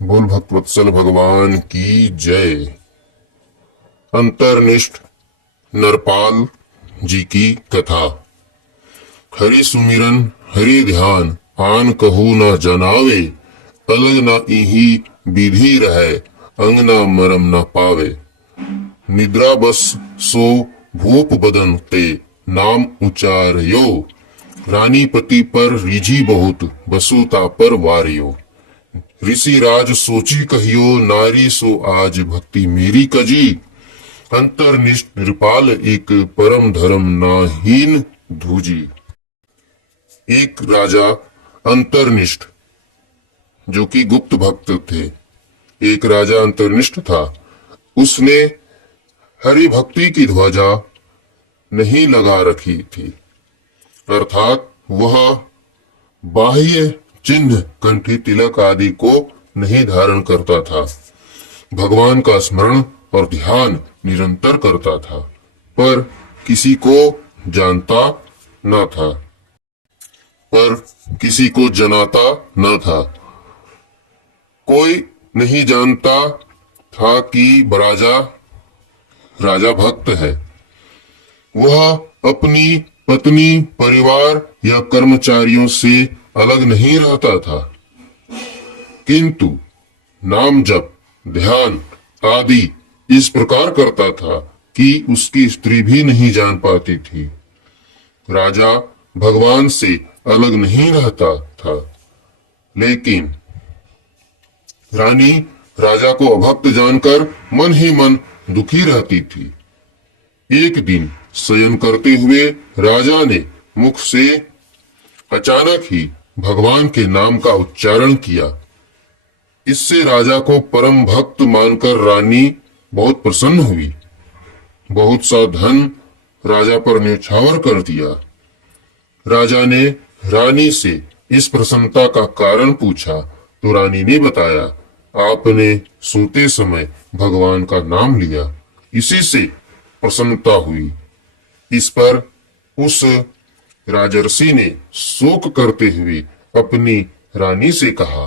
बोल भक्तवत्सल भगवान की जय। अंतर्निष्ठ नरपाल जी की कथा। हरि सुमिरन हरि ध्यान आन कहू न जनावे, अलग न इही विधि रहे अंग न मरम न पावे। निद्रा बस सो भूप बदन ते नाम उचारयो, रानी पति पर रिझी बहुत बसुता पर वारियो। ऋषि राज सोची कहियो, नारी सो आज भक्ति मेरी कजी। अंतर्निष्ठ नृपाल एक परम धर्म नाहीन धूजी। एक राजा अंतर्निष्ठ जो कि गुप्त भक्त थे, एक राजा अंतर्निष्ठ था। उसने हरि भक्ति की ध्वजा नहीं लगा रखी थी, अर्थात वह बाह्य चिन्ह कंठी तिलक आदि को नहीं धारण करता था। भगवान का स्मरण और ध्यान निरंतर करता था, पर किसी को जानता न था, पर किसी को जनाता न था। कोई नहीं जानता था कि राजा भक्त है। वह अपनी पत्नी, परिवार या कर्मचारियों से अलग नहीं रहता था, किंतु नाम जप, ध्यान आदि इस प्रकार करता था कि उसकी स्त्री भी नहीं जान पाती थी। राजा भगवान से अलग नहीं रहता था, लेकिन रानी राजा को अभक्त जानकर मन ही मन दुखी रहती थी। एक दिन शयन करते हुए राजा ने मुख से अचानक ही भगवान के नाम का उच्चारण किया। इससे राजा को परम भक्त मानकर रानी बहुत प्रसन्न हुई। बहुत सा धन राजा पर न्यौछावर कर दिया। राजा ने रानी से इस प्रसन्नता का कारण पूछा तो रानी ने बताया, आपने सोते समय भगवान का नाम लिया, इसी से प्रसन्नता हुई। इस पर उस राजर्षि ने शोक करते हुए अपनी रानी से कहा,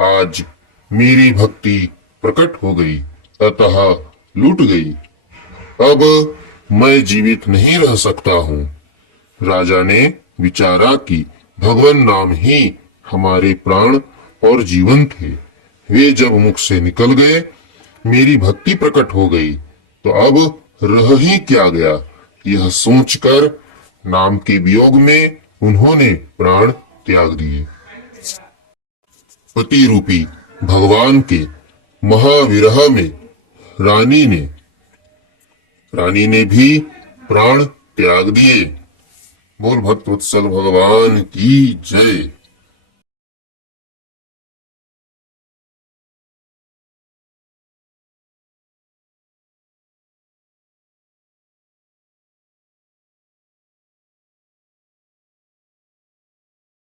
आज मेरी भक्ति प्रकट हो गई, अतः लूट गई। अब मैं जीवित नहीं रह सकता हूँ। राजा ने विचारा कि भगवान नाम ही हमारे प्राण और जीवन थे। वे जब मुख से निकल गए, मेरी भक्ति प्रकट हो गई, तो अब रह ही क्या गया। यह सोचकर नाम के वियोग में उन्होंने प्राण त्याग दिए। पति रूपी भगवान के महाविरह में रानी ने भी प्राण त्याग दिए। बोल भक्तवत्सल भगवान की जय।